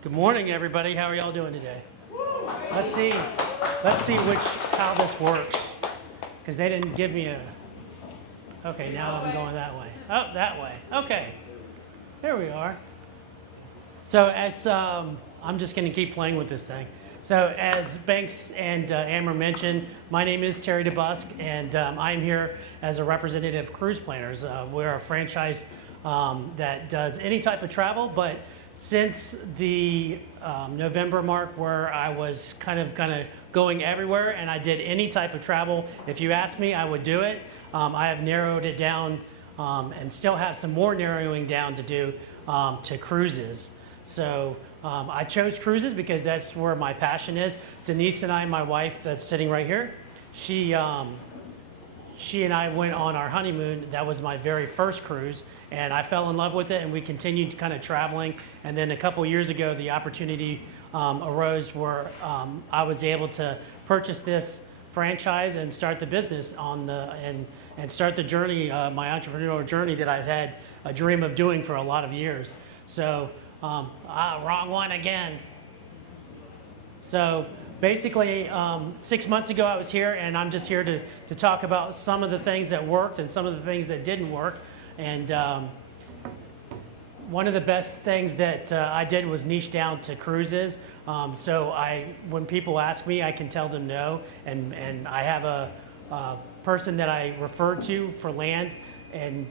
Good morning, everybody. How are y'all doing today? Let's see how this works, because they didn't give me a. Okay, now I'm going that way. Oh, that way. Okay, there we are. So as I'm just going to keep playing with this thing. So as Banks and Amber mentioned, my name is Terry DeBusk, and I'm here as a representative of Cruise Planners. We're a franchise that does any type of travel, but since the November mark, where I was kind of going everywhere and I did any type of travel, if you asked me, I would do it. I have narrowed it down and still have some more narrowing down to do to cruises. So I chose cruises because that's where my passion is. Denise and I, my wife that's sitting right here, she and I went on our honeymoon. That was my very first cruise, and I fell in love with it, and we continued kind of traveling. And then a couple years ago, the opportunity arose where I was able to purchase this franchise and start the business and start the journey, my entrepreneurial journey that I've had a dream of doing for a lot of years. So, wrong one again. So basically, 6 months ago I was here, and I'm just here to talk about some of the things that worked and some of the things that didn't work. And one of the best things that I did was niche down to cruises. So when people ask me, I can tell them no, and I have a person that I refer to for land and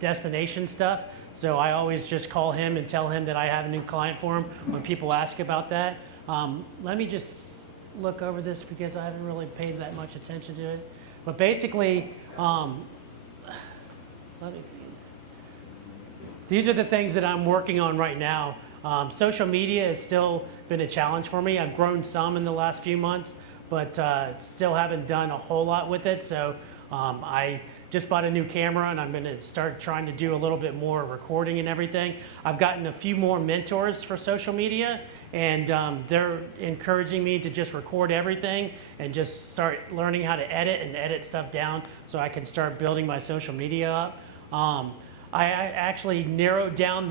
destination stuff. So I always just call him and tell him that I have a new client for him when people ask about that. Let me just look over this because I haven't really paid that much attention to it. But basically, these are the things that I'm working on right now. Social media has still been a challenge for me. I've grown some in the last few months, but still haven't done a whole lot with it. So I just bought a new camera, and I'm going to start trying to do a little bit more recording and everything. I've gotten a few more mentors for social media, and they're encouraging me to just record everything and just start learning how to edit stuff down so I can start building my social media up. I actually narrowed down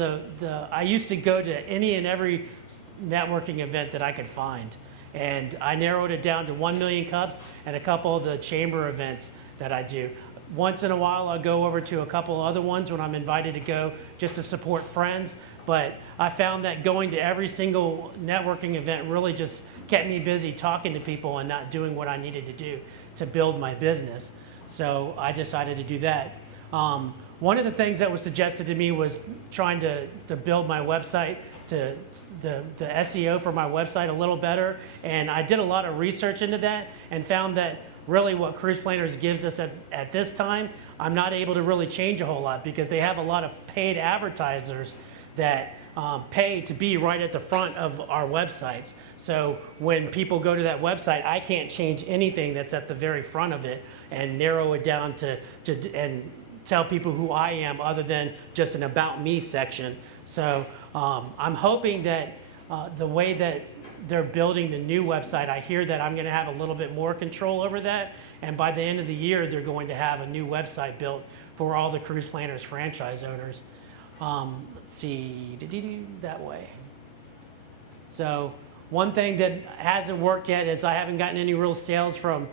I used to go to any and every networking event that I could find, and I narrowed it down to 1 million cups and a couple of the chamber events that I do. Once in a while, I'll go over to a couple other ones when I'm invited to go just to support friends. But I found that going to every single networking event really just kept me busy talking to people and not doing what I needed to do to build my business. So I decided to do that. One of the things that was suggested to me was trying to build my website, the SEO for my website a little better. And I did a lot of research into that and found that really what Cruise Planners gives us at this time, I'm not able to really change a whole lot because they have a lot of paid advertisers that pay to be right at the front of our websites. So when people go to that website, I can't change anything that's at the very front of it and narrow it down and tell people who I am other than just an About Me section. So I'm hoping that the way that they're building the new website, I hear that I'm going to have a little bit more control over that, and by the end of the year they're going to have a new website built for all the Cruise Planners franchise owners. Let's see, that way. So one thing that hasn't worked yet is I haven't gotten any real sales from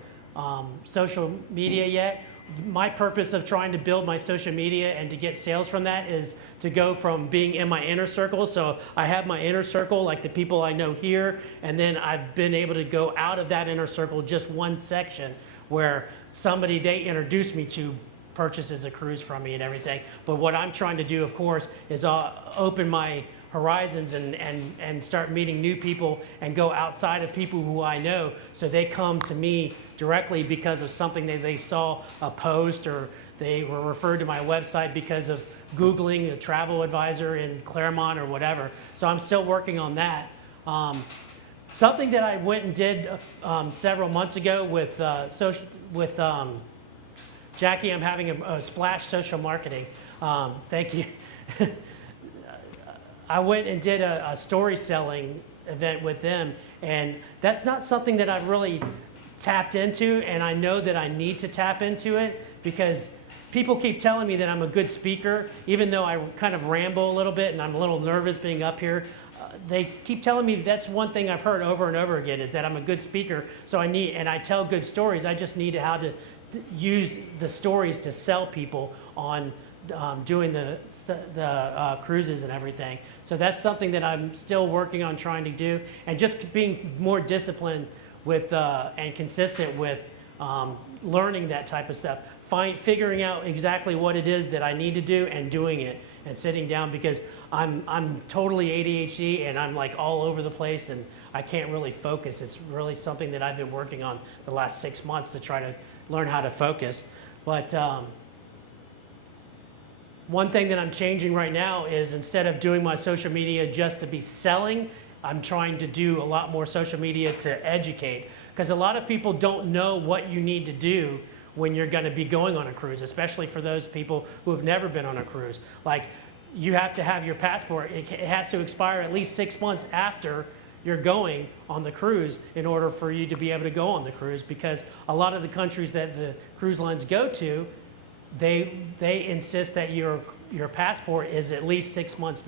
social media yet. My purpose of trying to build my social media and to get sales from that is to go from being in my inner circle. So I have my inner circle, like the people I know here, and then I've been able to go out of that inner circle just one section where somebody they introduced me to purchases a cruise from me and everything. But what I'm trying to do, of course, is open my horizons and start meeting new people and go outside of people who I know, so they come to me directly because of something that they saw a post, or they were referred to my website because of Googling a travel advisor in Clermont or whatever. So I'm still working on that. Something that I went and did several months ago with Jackie, I'm having a Splash Social Marketing. Thank you. I went and did a story selling event with them, and that's not something that I've really tapped into, and I know that I need to tap into it because people keep telling me that I'm a good speaker, even though I kind of ramble a little bit and I'm a little nervous being up here. they keep telling me that's one thing I've heard over and over again is that I'm a good speaker. So and I tell good stories. I just need how to use the stories to sell people on doing the cruises and everything. So that's something that I'm still working on trying to do, and just being more disciplined with and consistent with learning that type of stuff. Figuring out exactly what it is that I need to do and doing it, and sitting down, because I'm totally ADHD and I'm like all over the place and I can't really focus. It's really something that I've been working on the last 6 months to try to learn how to focus. But one thing that I'm changing right now is, instead of doing my social media just to be selling, I'm trying to do a lot more social media to educate, because a lot of people don't know what you need to do when you're going to be going on a cruise, especially for those people who have never been on a cruise. Like, you have to have your passport. It has to expire at least 6 months after you're going on the cruise in order for you to be able to go on the cruise, because a lot of the countries that the cruise lines go to, they insist that your passport is at least 6 months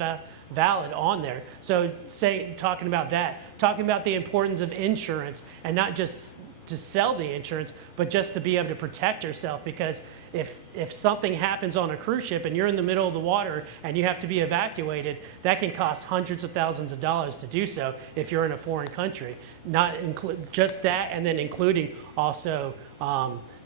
valid on there. So talking about the importance of insurance, and not just to sell the insurance, but just to be able to protect yourself, because if something happens on a cruise ship and you're in the middle of the water and you have to be evacuated, that can cost hundreds of thousands of dollars to do so if you're in a foreign country. Not just that, and then including also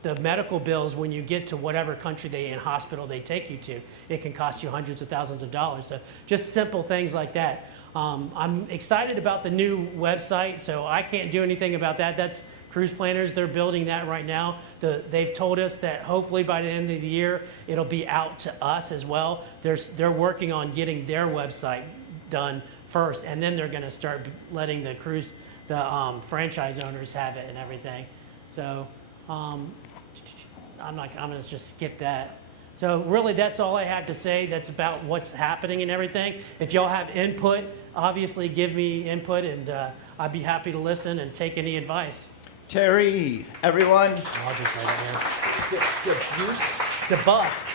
the medical bills when you get to whatever country in hospital they take you to. It can cost you hundreds of thousands of dollars. So just simple things like that. I'm excited about the new website, so I can't do anything about that. That's Cruise Planners. They're building that right now. They've told us that hopefully by the end of the year, it'll be out to us as well. They're working on getting their website done first, and then they're going to start letting the franchise owners have it and everything. So I'm going to just skip that. So really, that's all I have to say. That's about what's happening and everything. If y'all have input, obviously give me input, and I'd be happy to listen and take any advice. Terry, everyone. I'll just write it DeBusk.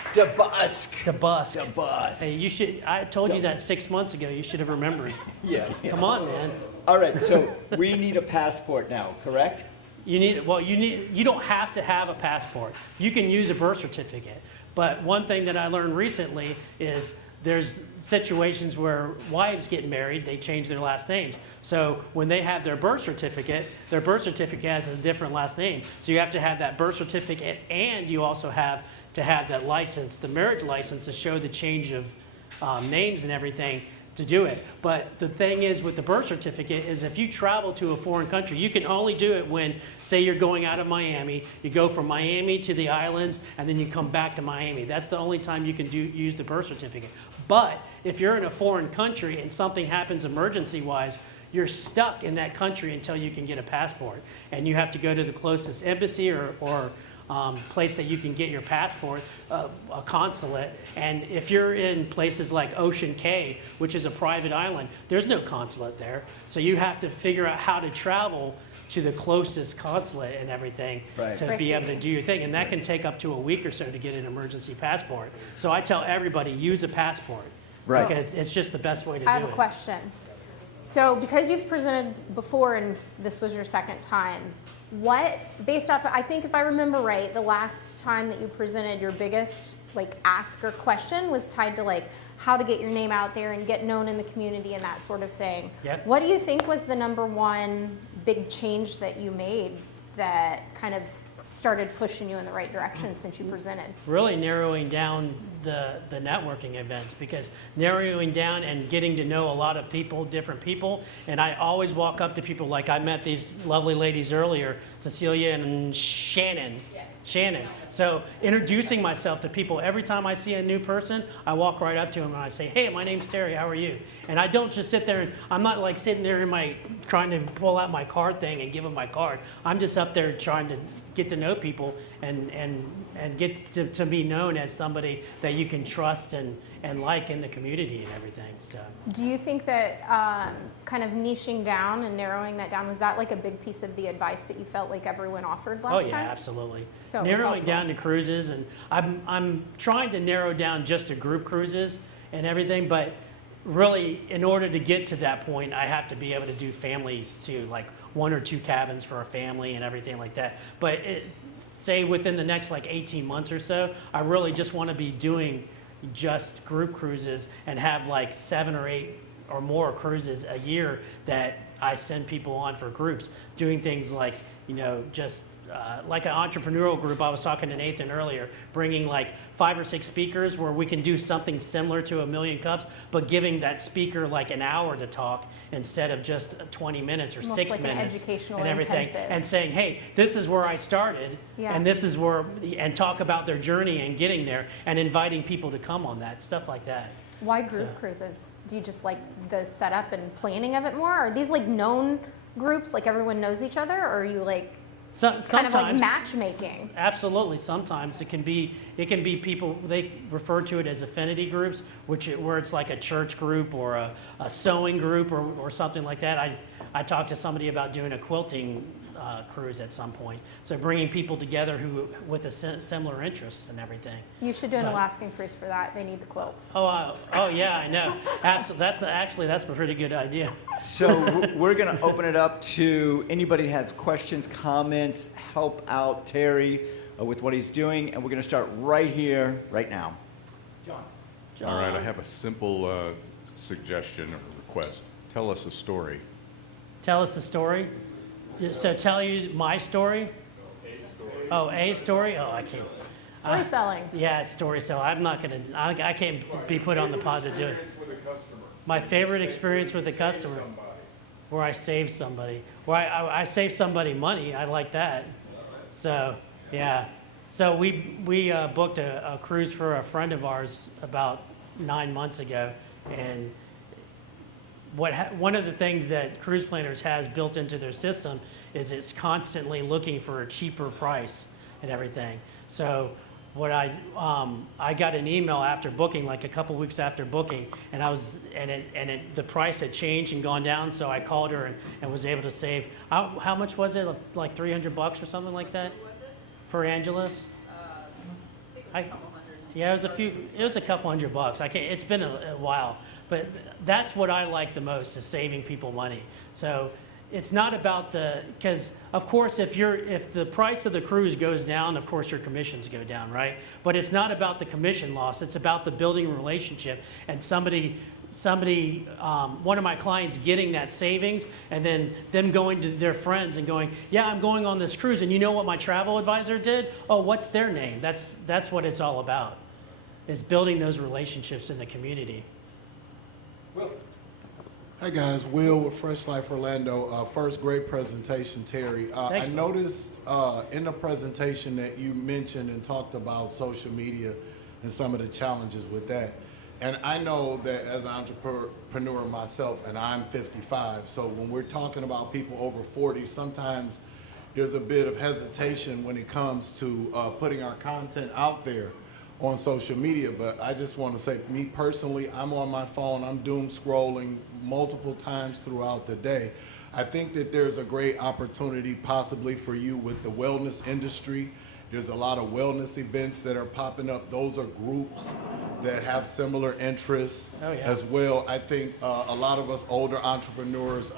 DeBusk. Hey, you should. I told you that 6 months ago. You should have remembered. Yeah. Come on, man. All right. So we need a passport now, correct? You don't have to have a passport. You can use a birth certificate. But one thing that I learned recently is there's situations where wives get married, they change their last names. So when they have their birth certificate has a different last name. So you have to have that birth certificate, and you also have to have that license, the marriage license, to show the change of names and everything to do it. But the thing is with the birth certificate is, if you travel to a foreign country, you can only do it when, say you're going out of Miami, you go from Miami to the islands, and then you come back to Miami. That's the only time you can use the birth certificate. But if you're in a foreign country and something happens emergency-wise, you're stuck in that country until you can get a passport. And you have to go to the closest embassy or place that you can get your passport, a consulate. And if you're in places like Ocean Cay, which is a private island, there's no consulate there. So you have to figure out how to travel to the closest consulate and everything to be able to do your thing. And that can take up to a week or so to get an emergency passport. So I tell everybody, use a passport. Right. Because it's just the best way to do it. I have a question. So because you've presented before and this was your second time, based off, I think if I remember right, the last time that you presented, your biggest ask or question was tied to how to get your name out there and get known in the community and that sort of thing. Yep. What do you think was the number one big change that you made that kind of started pushing you in the right direction since you presented? Really narrowing down the networking events, because narrowing down and getting to know a lot of people, different people. And I always walk up to people, like I met these lovely ladies earlier, Cecilia and Shannon. Yes. Shannon. So introducing myself to people, every time I see a new person, I walk right up to them and I say, hey, my name's Terry, how are you? And I don't just sit there and, I'm not sitting there trying to pull out my card thing and give them my card. I'm just up there trying to get to know people and get to be known as somebody that you can trust and like in the community and everything. So, do you think that kind of niching down and narrowing that down, was that a big piece of the advice that you felt like everyone offered last time? Oh yeah, absolutely. So narrowing down to cruises, and I'm trying to narrow down just to group cruises and everything, but really, in order to get to that point, I have to be able to do families too, like 1 or 2 cabins for a family and everything like that. But say within the next like 18 months or so, I really just want to be doing just group cruises and have like 7 or 8 or more cruises a year that I send people on for groups, doing things like, just like an entrepreneurial group. I was talking to Nathan earlier, bringing like 5 or 6 speakers where we can do something similar to A Million Cups, but giving that speaker like an hour to talk instead of just 20 minutes or Almost 6 like an minutes educational and everything, intensive. and saying, hey, this is where I started, and this is where, and talk about their journey and getting there, and inviting people to come on that, stuff like that. Why group cruises? Do you just like the setup and planning of it more? Are these like known groups, like everyone knows each other, or are you like Sometimes, kind of like matchmaking? Absolutely. Sometimes it can be people, they refer to it as affinity groups, where it's like a church group or a sewing group or something like that. I talked to somebody about doing a quilting cruise at some point. So bringing people together with a similar interests and everything. You should do an Alaskan cruise for that. They need the quilts. Oh yeah, I know. Absolutely, that's a pretty good idea. So we're going to open it up to anybody who has questions, comments, help out Terry with what he's doing, and we're going to start right here, right now. John. All right, I have a simple suggestion or request. Tell us a story. Tell us a story. So tell you my story? Oh, a story? Oh, I can't. Story selling. Yeah, it's story selling. I'm not going to, I can't be put on the pod to do it. My favorite experience with a customer, where I save somebody. Where I save somebody money. I like that. So, yeah. So we booked a cruise for a friend of ours about 9 months ago, and one of the things that Cruise Planners has built into their system is it's constantly looking for a cheaper price and everything. So what I got an email after booking, like a couple weeks after booking, and the price had changed and gone down. So I called her and was able to save. How much was it? Like $300 or something like that for Angela's. Yeah, it was a couple $100. It's been a while, but that's what I like the most, is saving people money. So it's not about because of course if the price of the cruise goes down, of course your commissions go down, right? But it's not about the commission loss. It's about the building relationship and one of my clients getting that savings, and then them going to their friends and going, yeah, I'm going on this cruise, and you know what my travel advisor did? Oh, what's their name? That's what it's all about, is building those relationships in the community. Hi guys, Will with Fresh Life Orlando. First, great presentation, Terry. I noticed in the presentation that you mentioned and talked about social media and some of the challenges with that. And I know that as an entrepreneur myself, and I'm 55, so when we're talking about people over 40, sometimes there's a bit of hesitation when it comes to putting our content out there on social media. But I just want to say, me personally, I'm on my phone, I'm doom scrolling multiple times throughout the day. I think that there's a great opportunity possibly for you with the wellness industry. There's a lot of wellness events that are popping up. Those are groups that have similar interests as well. I think a lot of us older entrepreneurs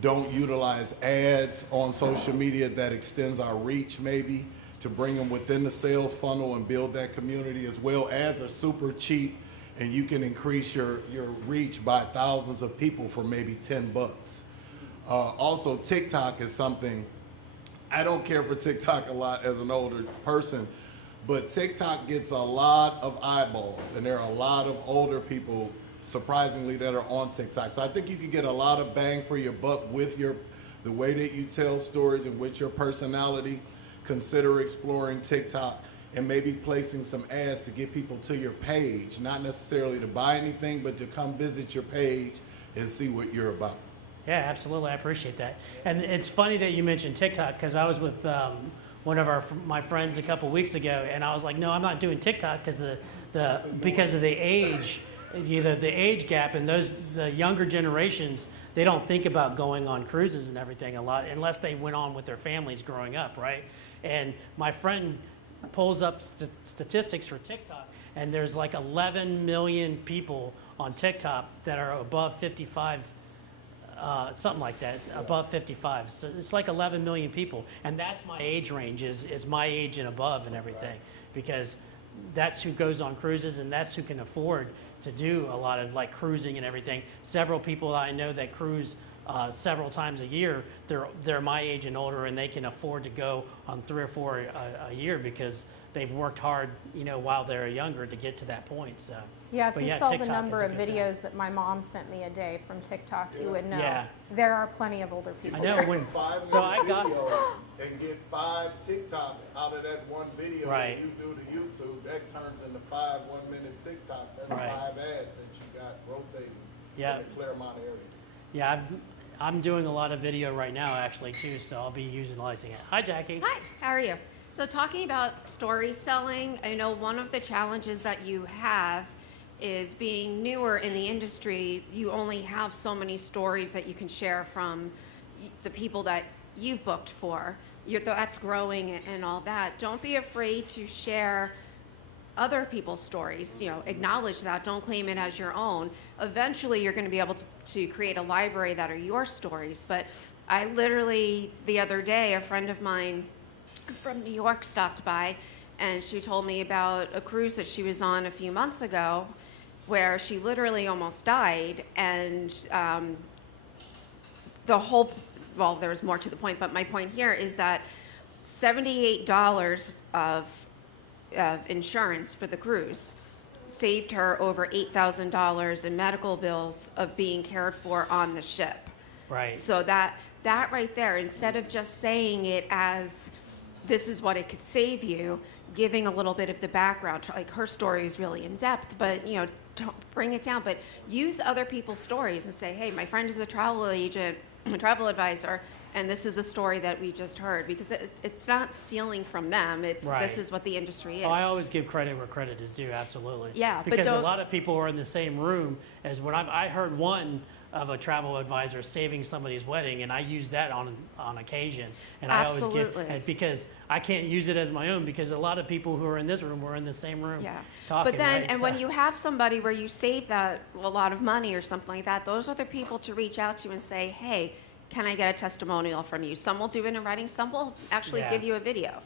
don't utilize ads on social media that extends our reach maybe to bring them within the sales funnel and build that community as well. Ads are super cheap, and you can increase your reach by thousands of people for maybe 10 bucks. Also, TikTok is something, I don't care for TikTok a lot as an older person, but TikTok gets a lot of eyeballs, and there are a lot of older people, surprisingly, that are on TikTok. So I think you can get a lot of bang for your buck with the way that you tell stories and with your personality. Consider exploring TikTok and maybe placing some ads to get people to your page, not necessarily to buy anything, but to come visit your page and see what you're about. Yeah, absolutely. I appreciate that. And it's funny that you mentioned TikTok, because I was with one of my friends a couple weeks ago, and I was like, no, I'm not doing TikTok because because of the age, the age gap, and the younger generations, they don't think about going on cruises and everything a lot unless they went on with their families growing up, right? And my friend pulls up statistics for TikTok, and there's like 11 million people on TikTok that are above 55, something like that, it's above 55. So it's like 11 million people, and that's my age range, is my age and above and everything, because that's who goes on cruises, and that's who can afford to do a lot of like cruising and everything. Several people I know that cruise several times a year, they're my age and older, and they can afford to go on 3 or 4 a year because they've worked hard, you know, while they're younger to get to that point. So Yeah, if but you yeah, saw the TikTok number is a of good thing. videos that my mom sent me a day from TikTok, you would know. Yeah. There are plenty of older people. I know when. 5 So minute I got. video and get 5 TikToks out of that one video Right. that you do to YouTube. That turns into 5 1-minute TikToks. That's Right. 5 ads that you got rotating Yeah. in the Clermont area. Yeah, I'm doing a lot of video right now actually too, so I'll be utilizing it. Hi, Jackie. Hi, how are you? So talking about story selling, I know one of the challenges that you have is being newer in the industry, you only have so many stories that you can share from the people that you've booked for. That's growing and all that. Don't be afraid to share other people's stories, you know, acknowledge that, don't claim it as your own. Eventually you're going to be able to create a library that are your stories. But I literally, the other day, a friend of mine from New York stopped by, and she told me about a cruise that she was on a few months ago where she literally almost died, and well, there was more to the point, but my point here is that $78 of insurance for the cruise saved her over $8,000 in medical bills of being cared for on the ship. Right. So that right there, instead of just saying it as this is what it could save you, giving a little bit of the background, like her story is really in depth, but you know, don't bring it down, but use other people's stories and say, hey, my friend is a travel agent, a travel advisor, and this is a story that we just heard, because it's not stealing from them, it's Right. this is what the industry is. Oh, I always give credit where credit is due, absolutely. Yeah, but because a don't- lot of people are in the same room as when I heard one of a travel advisor saving somebody's wedding, and I use that on occasion. And I always Absolutely. give, and because I can't use it as my own, because a lot of people who are in this room were in the same room Yeah, talking. but then, right? and So- when you have somebody where you save that a lot of money or something like that, those are the people to reach out to and say, hey, can I get a testimonial from you? Some will do it in writing, some will actually Yeah. give you a video.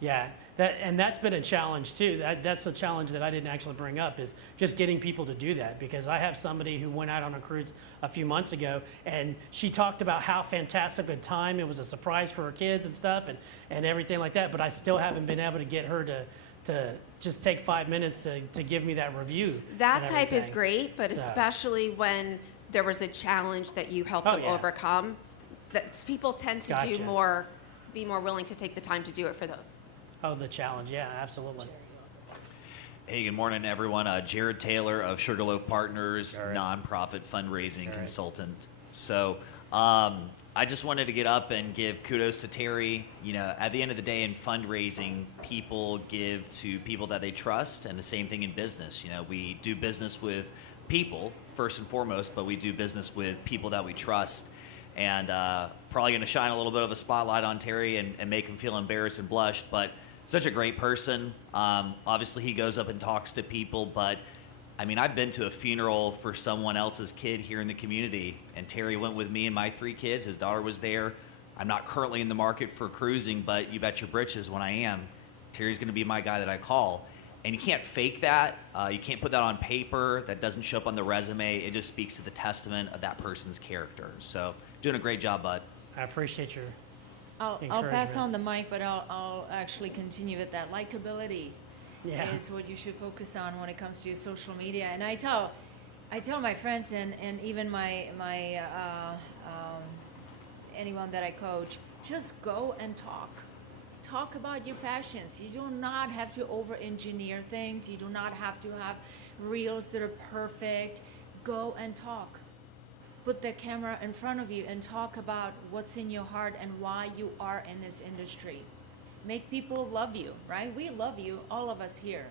Yeah, that's been a challenge too. That's a challenge that I didn't actually bring up, is just getting people to do that, because I have somebody who went out on a cruise a few months ago, and she talked about how fantastic a time it was, a surprise for her kids and stuff, and everything like that. But I still haven't been able to get her to just take 5 minutes to give me that review. That and type is everything. great, but So- especially when there was a challenge that you helped Oh, them yeah. overcome, that people tend to Gotcha. be more willing to take the time to do it for those. Oh, the challenge, yeah, absolutely. Hey, good morning, everyone. Jared Taylor of Sugarloaf Partners, Jared. nonprofit fundraising Jared. consultant. So I just wanted to get up and give kudos to Terry. You know, at the end of the day in fundraising, people give to people that they trust, and the same thing in business. You know, we do business with people first and foremost, but we do business with people that we trust. And probably going to shine a little bit of a spotlight on Terry and make him feel embarrassed and blushed, but such a great person. Obviously, he goes up and talks to people, but I mean, I've been to a funeral for someone else's kid here in the community, and Terry went with me and my 3 kids. His daughter was there. I'm not currently in the market for cruising, but you bet your britches when I am, Terry's going to be my guy that I call. And you can't fake that. You can't put that on paper. That doesn't show up on the resume. It just speaks to the testament of that person's character. So, doing a great job, bud. I appreciate your I'll pass encouragement. on the mic, but I'll actually continue with that. Likability Yeah. is what you should focus on when it comes to your social media. And I tell my friends and even my anyone that I coach, just go and talk. Talk about your passions. You do not have to over-engineer things. You do not have to have reels that are perfect. Go and talk. Put the camera in front of you and talk about what's in your heart and why you are in this industry. Make people love you, right? We love you, all of us here,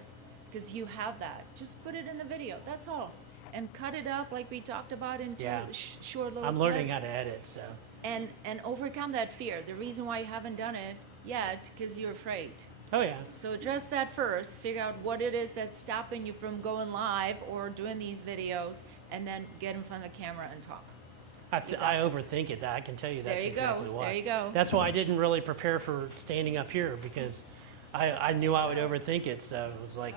because you have that. Just put it in the video, that's all. And cut it up like we talked about into Yeah. short little I'm learning how clips. to edit, so. And overcome that fear. The reason why you haven't done it yet, because you're afraid. Oh, yeah. So address that first, figure out what it is that's stopping you from going live or doing these videos, and then get in front of the camera and talk. I overthink it. I can tell you that's There you go. exactly why. There you go. That's why I didn't really prepare for standing up here, because I knew I would overthink it. So it was like,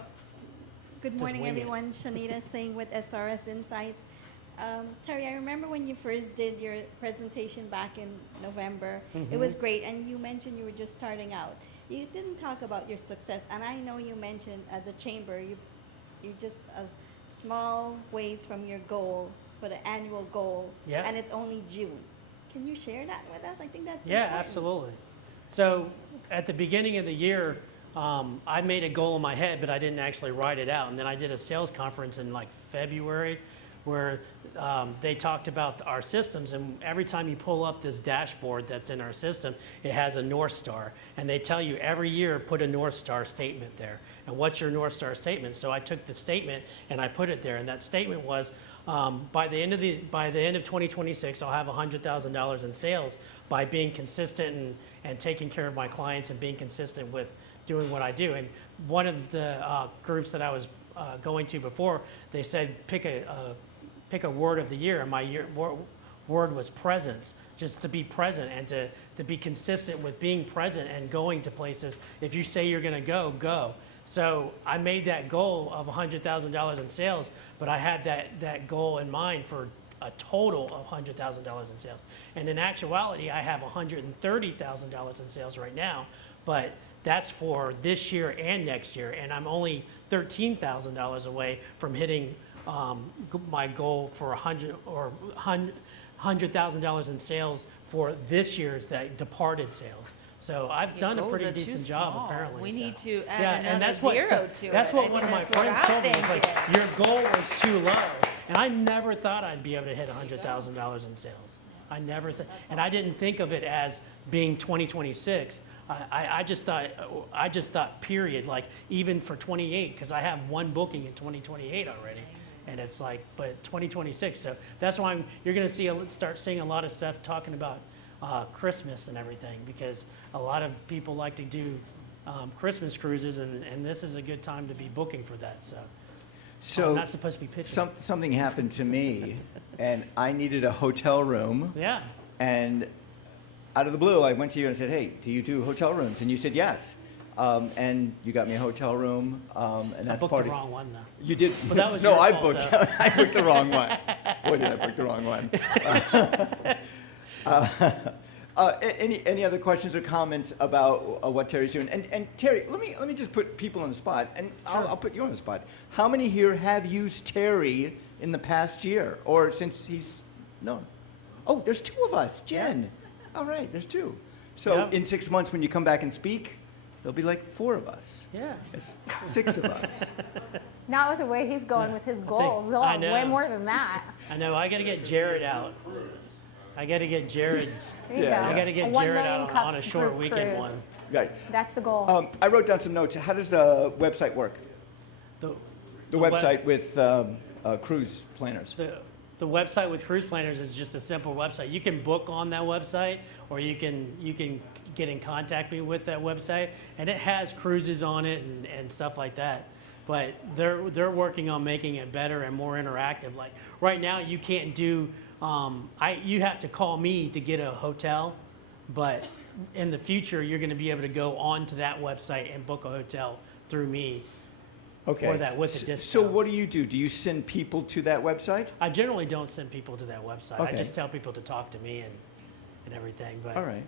Good Just morning, wing it. everyone. Shanita Singh with SRS Insights. Terry, I remember when you first did your presentation back in November. It was great, and you mentioned you were just starting out. You didn't talk about your success, and I know you mentioned at the chamber, you just small ways from your goal for the annual goal, Yeah. and it's only June. Can you share that with us? I think that's yeah, important. absolutely. So at the beginning of the year, I made a goal in my head, but I didn't actually write it out. And then I did a sales conference in like February where they talked about our systems. And every time you pull up this dashboard that's in our system, it has a North Star. And they tell you every year, put a North Star statement there. And what's your North Star statement? So I took the statement and I put it there. And that statement was, by the end of 2026, I'll have $100,000 in sales by being consistent and taking care of my clients and being consistent with doing what I do. And one of the groups that I was going to before, they said pick a word of the year, and my word was presence. Just to be present and to be consistent with being present and going to places. If you say you're going to go, go. So I made that goal of $100,000 in sales, but I had that goal in mind for a total of $100,000 in sales. And in actuality, I have $130,000 in sales right now, but that's for this year and next year, and I'm only $13,000 away from hitting my goal for $100,000 in sales for this year's that departed sales. So I've Your done a goals pretty are too decent job, small. apparently. We so. need to add Yeah, and another that's what, zero to that's it. what I one of think my that's what friends I'm told me. It's like, thinking. your goal was too low. And I never thought I'd be able to hit $100,000 in sales. I never, and I didn't think of it as being 2026. I just thought, period, like even for 28, because I have one booking in 2028 already. And it's like, but 2026. So that's why you're going to start seeing a lot of stuff talking about Christmas and everything, because a lot of people like to do Christmas cruises, and this is a good time to be booking for that. So I'm not supposed to be pitching. Something happened to me, and I needed a hotel room. Yeah. And out of the blue, I went to you and said, "Hey, do you do hotel rooms?" And you said yes. And you got me a hotel room, and I that's booked part the of. wrong one though. You did. But that was no, your I fault, booked. though. I booked the wrong one. Boy, did I book the wrong one. Any other questions or comments about what Terry's doing? And Terry, let me just put people on the spot, and I'll put you on the spot. How many here have used Terry in the past year, or since he's no? Oh, there's two of us. Jen. All right, there's two. So Yep. in 6 months, when you come back and speak, there'll be like 4 of us. Yeah. It's 6 of us. Not with the way he's going with his goals. They'll I have way know. more than that. I know. I got to get Jared out. I got to get Jared. There you Yeah, go. I got to A get 1 Jared million out on a cups short group weekend cruise. one. Right. That's the goal. I wrote down some notes. How does the website work? The Website with cruise planners. The website with Cruise Planners is just a simple website. You can book on that website, or you can get in contact me with that website, and it has cruises on it and stuff like that. But they're working on making it better and more interactive. Like right now, you can't do. You have to call me to get a hotel, but in the future, you're going to be able to go onto that website and book a hotel through me. Okay. For that with the So discounts. what do? Do you send people to that website? I generally don't send people to that website. I Okay. just tell people to talk to me and everything. But All right.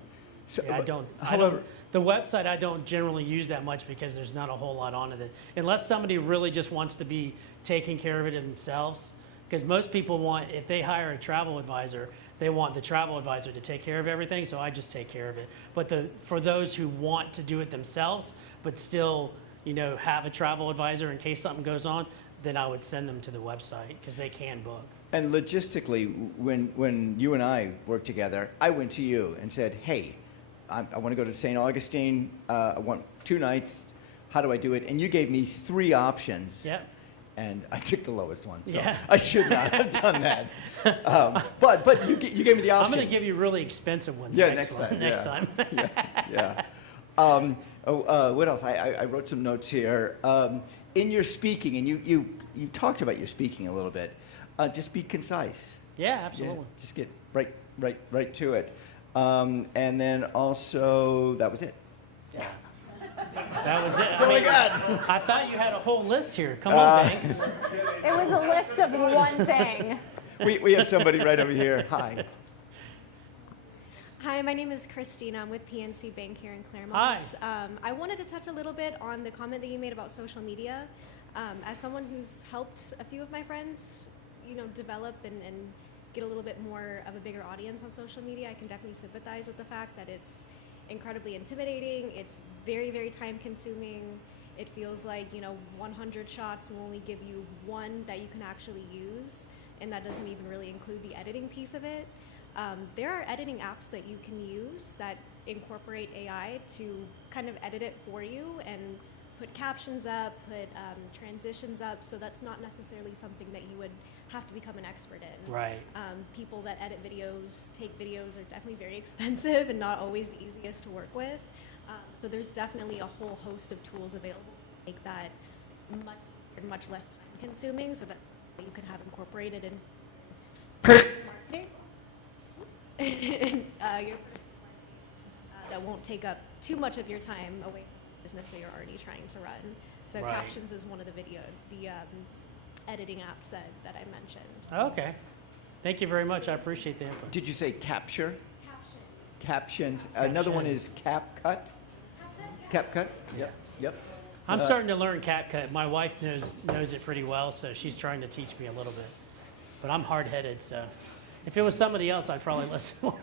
So, yeah, I don't. However, The website I don't generally use that much because there's not a whole lot on it. Unless somebody really just wants to be taking care of it themselves. Because most people want, if they hire a travel advisor, they want the travel advisor to take care of everything. So I just take care of it. But for those who want to do it themselves, but still, have a travel advisor in case something goes on, then I would send them to the website because they can book. and logistically, when you and I worked together, I went to you and said, "Hey, I want to go to St. Augustine. I want 2 nights. How do I do it?" And you gave me 3 options. Yeah. And I took the lowest one, so Yeah. I should not have done that. But you gave me the option. I'm going to give you really expensive ones Yeah, next next time, time. yeah. What else? I wrote some notes here. In your speaking, and you talked about your speaking a little bit. Just be concise. Yeah, absolutely. Yeah, just get right to it. And then also, that was it. Yeah. That was it. That's all I got. I thought you had a whole list here. Come on, Banks. It was a list of one thing. We have somebody right over here. Hi. Hi, my name is Christina. I'm with PNC Bank here in Clermont. Hi. I wanted to touch a little bit on the comment that you made about social media. As someone who's helped a few of my friends, develop and get a little bit more of a bigger audience on social media, I can definitely sympathize with the fact that it's incredibly intimidating. It's very, very time consuming. It feels like, 100 shots will only give you one that you can actually use, and that doesn't even really include the editing piece of it. There are editing apps that you can use that incorporate AI to kind of edit it for you and put captions up, put transitions up, so that's not necessarily something that you would have to become an expert in. Right. People that edit videos, take videos are definitely very expensive and not always the easiest to work with. So there's definitely a whole host of tools available to make that much easier, much less time consuming, so that's something that you can have incorporated in personal marketing. Your personal marketing that won't take up too much of your time away from the business that you're already trying to run. So Right. Captions is one of the editing apps that I mentioned. Okay. Thank you very much. I appreciate the input. Did you say capture? Captions. Captions. Another one is CapCut. CapCut? Yep. I'm starting to learn CapCut. My wife knows it pretty well, so she's trying to teach me a little bit. But I'm hard-headed, so if it was somebody else, I'd probably listen more.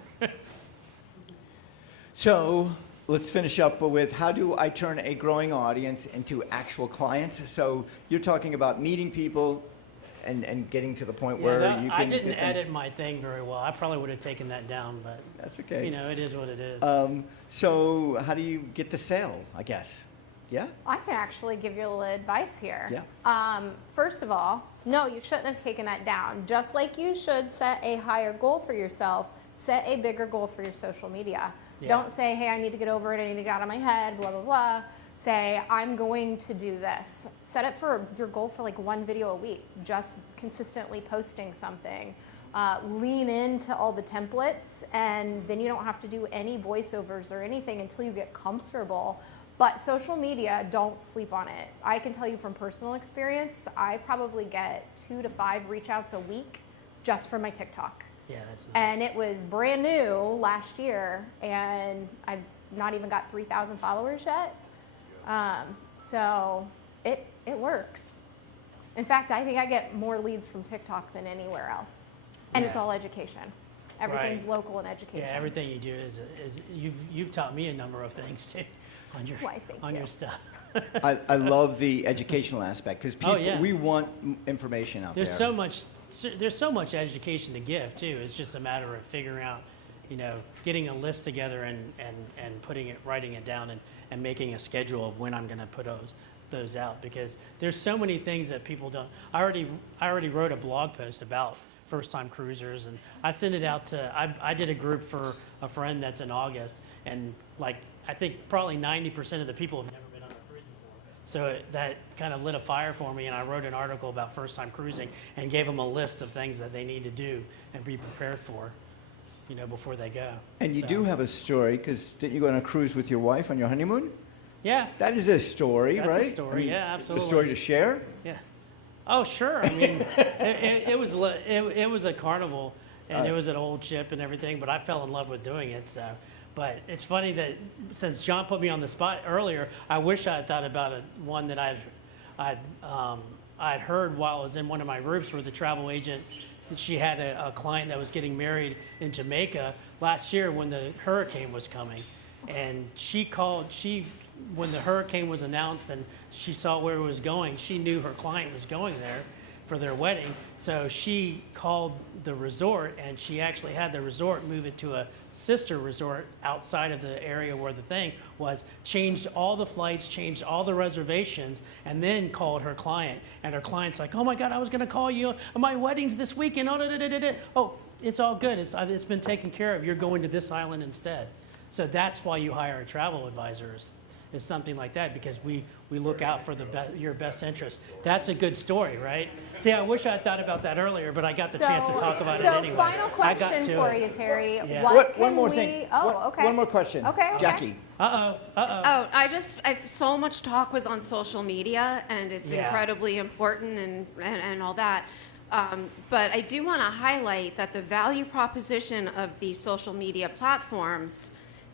So let's finish up with how do I turn a growing audience into actual clients? So you're talking about meeting people and getting to the point where you can I didn't get them. edit my thing very well. I probably would have taken that down, but That's okay. it is what it is. So how do you get the sale, I guess? Yeah? I can actually give you a little advice here. Yeah. First of all, no, you shouldn't have taken that down. Just like you should set a higher goal for yourself, set a bigger goal for your social media. Yeah. Don't say, hey, I need to get over it, I need to get out of my head, blah, blah, blah. Say, I'm going to do this. Set it for your goal for like one video a week, just consistently posting something. Lean into all the templates, and then you don't have to do any voiceovers or anything until you get comfortable. But social media, don't sleep on it. I can tell you from personal experience, I probably get 2 to 5 reach outs a week just from my TikTok. Yeah, that's nice. And it was brand new last year, and I've not even got 3,000 followers yet. So it works. In fact, I think I get more leads from TikTok than anywhere else. And it's Yeah. all education. Everything's Right. local and education. Yeah, everything you do is you've taught me a number of things too on your Why, thank on you. your stuff. I love the educational aspect because people, yeah. we want information out There's there. there's so much education to give too. It's just a matter of figuring out, getting a list together and writing it down and making a schedule of when I'm going to put those out, because there's so many things that people don't. I already wrote a blog post about first-time cruisers, and I sent it out to. I did a group for a friend that's in August, and I think probably 90% of the people have never been on a cruise before. So that kind of lit a fire for me, and I wrote an article about first-time cruising and gave them a list of things that they need to do and be prepared for, before they go. And you So, do have a story because didn't you go on a cruise with your wife on your honeymoon? Yeah. That is a story, That's a right? story, yeah, absolutely. A story to share? Yeah. Oh, sure. I mean, it was a carnival, and it was an old ship and everything, but I fell in love with doing it. So, but it's funny that since John put me on the spot earlier, I wish I had thought about one that I'd heard while I was in one of my groups where the travel agent, she had a client that was getting married in Jamaica last year when the hurricane was coming, and when the hurricane was announced and she saw where it was going, she knew her client was going there for their wedding. So she called the resort, and she actually had the resort move it to a sister resort outside of the area where the thing was, changed all the flights, changed all the reservations, and then called her client. And her client's like, oh my God, I was gonna call you, my wedding's this weekend, oh, it's all good, it's been taken care of, you're going to this island instead. So that's why you hire a travel advisor is something like that, because we look out for your best interest. That's a good story, right? See, I wish I had thought about that earlier, but I got the chance to talk about it anyway. So final question for you, Terry. Yeah. One more thing. Okay. One more question. Okay. Jackie. Oh, so much talk was on social media, and it's incredibly important and all that. But I do want to highlight that the value proposition of the social media platforms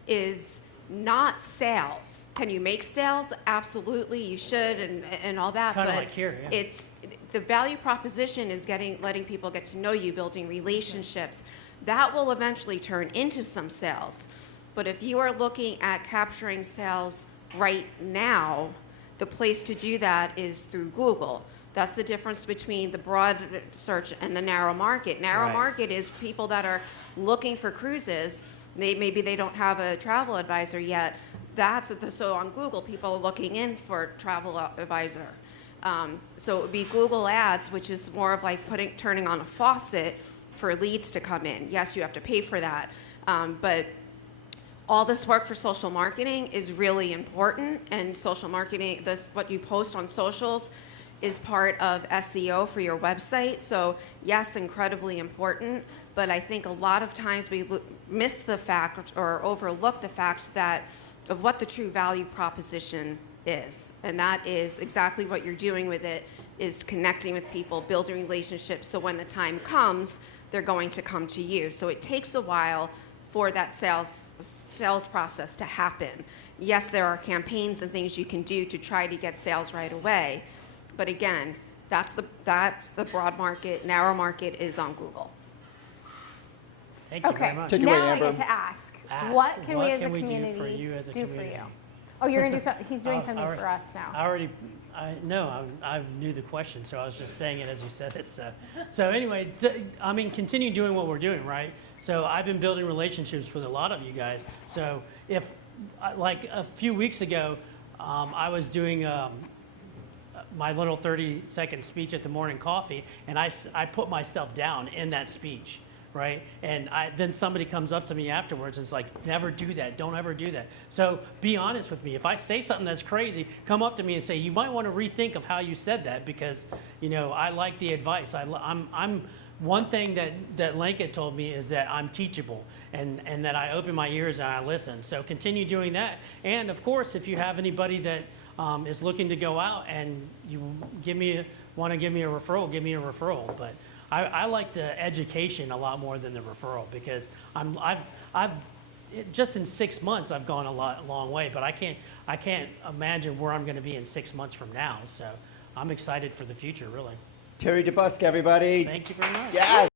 is not sales. Can you make sales? Absolutely, you should, and all that. Kind of but like here, yeah. it's the value proposition is letting people get to know you, building relationships. That will eventually turn into some sales. But if you are looking at capturing sales right now, the place to do that is through Google. That's the difference between the broad search and the narrow market. Narrow market is people that are looking for cruises. Maybe they don't have a travel advisor yet. So on Google, people are looking in for travel advisor. So it would be Google Ads, which is more of like turning on a faucet for leads to come in. Yes, you have to pay for that, but all this work for social marketing is really important. And social marketing, what you post on socials, is part of SEO for your website. So yes, incredibly important, but I think a lot of times we miss the fact or overlook the fact of what the true value proposition is. And that is exactly what you're doing with it, is connecting with people, building relationships, so when the time comes, they're going to come to you. So it takes a while for that sales process to happen. Yes, there are campaigns and things you can do to try to get sales right away. But again, that's the broad market. Narrow market is on Google. Thank you very much. Take it away, Now I Amber. get to ask. What can we as a do community for you as a do for community? you? Oh, you're gonna do something. He's doing I something already- for us now. I knew the question, so I was just saying it as you said it. So anyway, continue doing what we're doing, right? So I've been building relationships with a lot of you guys. So if, like a few weeks ago, I was doing my little 30-second speech at the morning coffee, and I put myself down in that speech, right? And then somebody comes up to me afterwards and is like, never do that, don't ever do that. So be honest with me. If I say something that's crazy, come up to me and say, you might want to rethink of how you said that, because, I like the advice. I'm one thing that Lincoln told me is that I'm teachable, and that I open my ears and I listen. So continue doing that. And of course, if you have anybody that is looking to go out and you want to give me a referral, give me a referral. But I like the education a lot more than the referral, because I've just in 6 months I've gone a long way, but I can't imagine where I'm going to be in 6 months from now. So I'm excited for the future, really. Terry DeBusk, everybody. Thank you very much. Yeah.